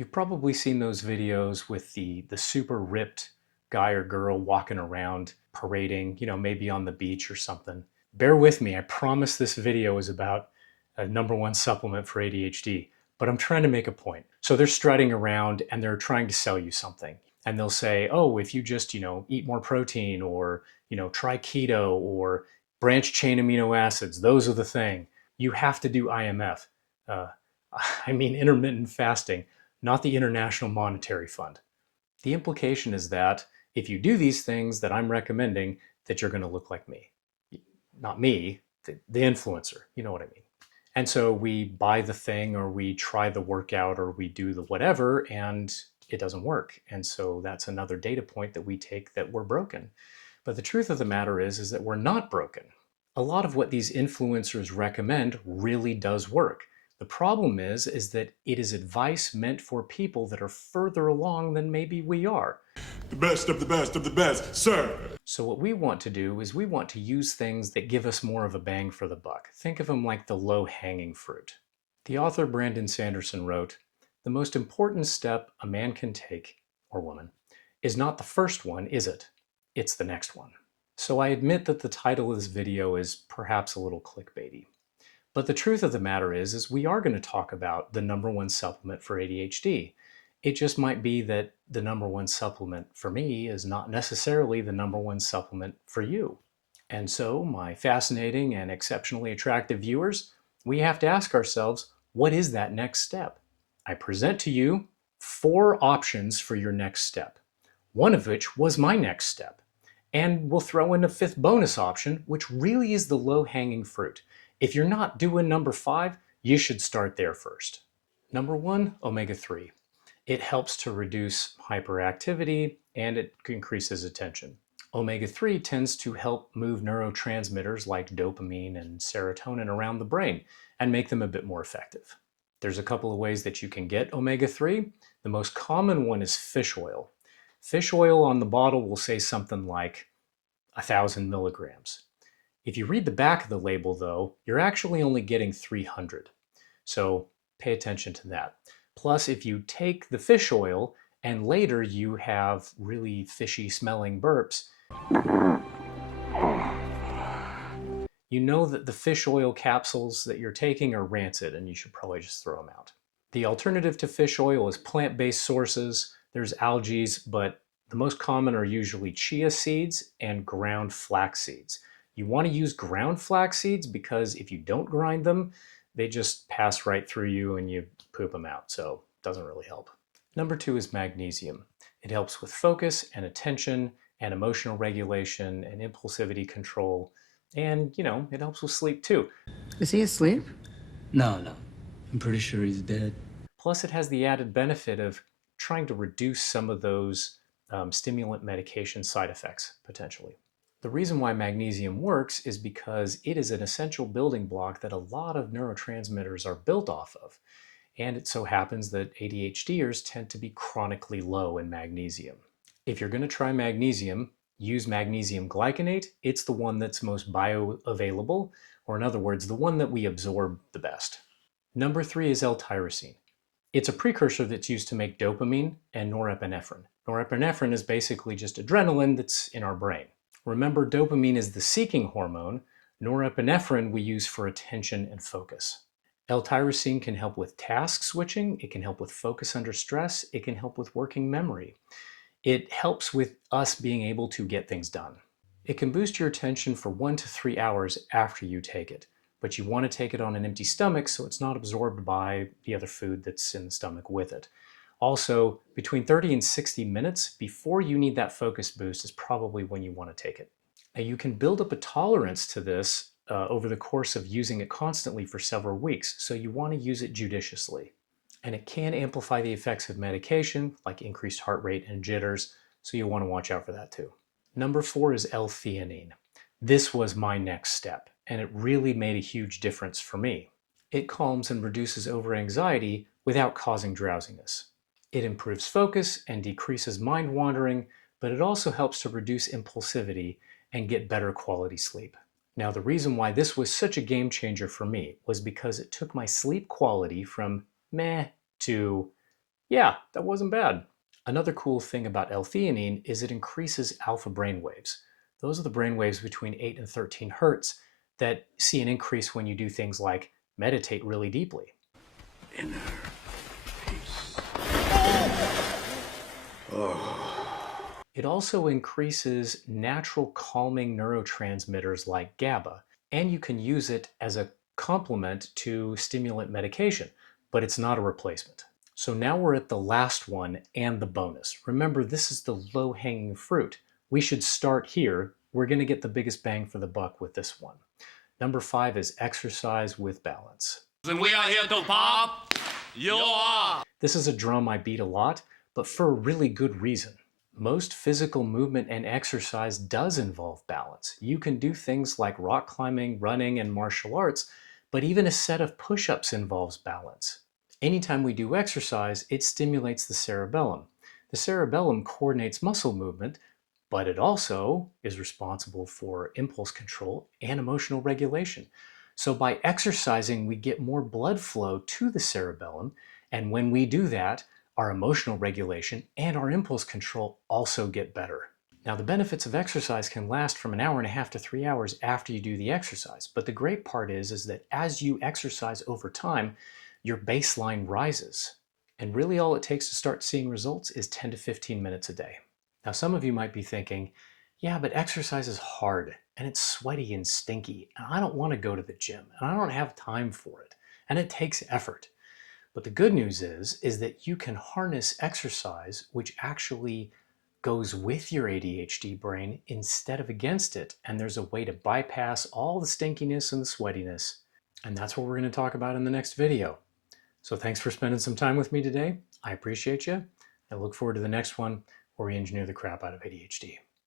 You've probably seen those videos with the super ripped guy or girl walking around parading, maybe on the beach or something. Bear with me. I promise this video is about a number one supplement for ADHD, but I'm trying to make a point. So they're strutting around and they're trying to sell you something. And they'll say, oh, if you just, eat more protein or, try keto or branch chain amino acids, those are the thing. You have to do IMF. Uh, I mean, intermittent fasting, not the International Monetary Fund. The implication is that if you do these things that I'm recommending, that you're going to look like me. Not me, the influencer. You know what I mean. And so we buy the thing or we try the workout or we do the whatever and it doesn't work. And so that's another data point that we take that we're broken. But the truth of the matter is that we're not broken. A lot of what these influencers recommend really does work. The problem is that it is advice meant for people that are further along than maybe we are. The best of the best of the best, sir. So what we want to do is we want to use things that give us more of a bang for the buck. Think of them like the low-hanging fruit. The author Brandon Sanderson wrote, "The most important step a man can take, or woman, is not the first one, is it? It's the next one." So I admit that the title of this video is perhaps a little clickbaity. But the truth of the matter is we are going to talk about the number one supplement for ADHD. It just might be that the number one supplement for me is not necessarily the number one supplement for you. And so, my fascinating and exceptionally attractive viewers, we have to ask ourselves, what is that next step? I present to you 4 options for your next step, one of which was my next step. And we'll throw in a 5th bonus option, which really is the low-hanging fruit. If you're not doing number 5, you should start there first. Number 1, omega-3. It helps to reduce hyperactivity and it increases attention. Omega-3 tends to help move neurotransmitters like dopamine and serotonin around the brain and make them a bit more effective. There's a couple of ways that you can get omega-3. The most common one is fish oil. Fish oil on the bottle will say something like 1,000 milligrams. If you read the back of the label, though, you're actually only getting 300. So pay attention to that. Plus, if you take the fish oil and later you have really fishy smelling burps, you know that the fish oil capsules that you're taking are rancid and you should probably just throw them out. The alternative to fish oil is plant-based sources. There's algae, but the most common are usually chia seeds and ground flax seeds. You want to use ground flax seeds because if you don't grind them, they just pass right through you and you poop them out, so it doesn't really help. Number 2 is magnesium. It helps with focus and attention and emotional regulation and impulsivity control. And, it helps with sleep too. Is he asleep? No. I'm pretty sure he's dead. Plus, it has the added benefit of trying to reduce some of those stimulant medication side effects, potentially. The reason why magnesium works is because it is an essential building block that a lot of neurotransmitters are built off of. And it so happens that ADHDers tend to be chronically low in magnesium. If you're going to try magnesium, use magnesium glycinate. It's the one that's most bioavailable, or in other words, the one that we absorb the best. Number 3 is L-tyrosine. It's a precursor that's used to make dopamine and norepinephrine. Norepinephrine is basically just adrenaline that's in our brain. Remember, dopamine is the seeking hormone. Norepinephrine we use for attention and focus. L-tyrosine can help with task switching. It can help with focus under stress. It can help with working memory. It helps with us being able to get things done. It can boost your attention for 1 to 3 hours after you take it, but you want to take it on an empty stomach so it's not absorbed by the other food that's in the stomach with it. Also, between 30 and 60 minutes before you need that focus boost is probably when you want to take it. Now, you can build up a tolerance to this over the course of using it constantly for several weeks, so you want to use it judiciously. And it can amplify the effects of medication, like increased heart rate and jitters, so you'll want to watch out for that too. Number 4 is L-theanine. This was my next step, and it really made a huge difference for me. It calms and reduces overanxiety without causing drowsiness. It improves focus and decreases mind wandering, but it also helps to reduce impulsivity and get better quality sleep. Now, the reason why this was such a game changer for me was because it took my sleep quality from meh to Yeah, that wasn't bad. Another cool thing about L-theanine is it increases alpha brain waves. Those are the brain waves between 8 and 13 hertz that see an increase when you do things like meditate really deeply. Inner peace. Oh. It also increases natural calming neurotransmitters like GABA, and you can use it as a complement to stimulant medication, but it's not a replacement. So now we're at the last one and the bonus. Remember, this is the low-hanging fruit. We should start here. We're going to get the biggest bang for the buck with this one. Number 5 is exercise with balance. And we are here to pop your. This is a drum I beat a lot, but for a really good reason. Most physical movement and exercise does involve balance. You can do things like rock climbing, running, and martial arts, but even a set of push-ups involves balance. Anytime we do exercise, it stimulates the cerebellum. The cerebellum coordinates muscle movement, but it also is responsible for impulse control and emotional regulation. So by exercising, we get more blood flow to the cerebellum, and when we do that, our emotional regulation and our impulse control also get better. Now, the benefits of exercise can last from an hour and a half to 3 hours after you do the exercise, but the great part is that as you exercise over time, your baseline rises. And really all it takes to start seeing results is 10 to 15 minutes a day. Now, some of you might be thinking, yeah, but exercise is hard and it's sweaty and stinky, and I don't want to go to the gym, and I don't have time for it, and it takes effort. But the good news is that you can harness exercise, which actually goes with your ADHD brain instead of against it. And there's a way to bypass all the stinkiness and the sweatiness. And that's what we're going to talk about in the next video. So thanks for spending some time with me today. I appreciate you. I look forward to the next one where we engineer the crap out of ADHD.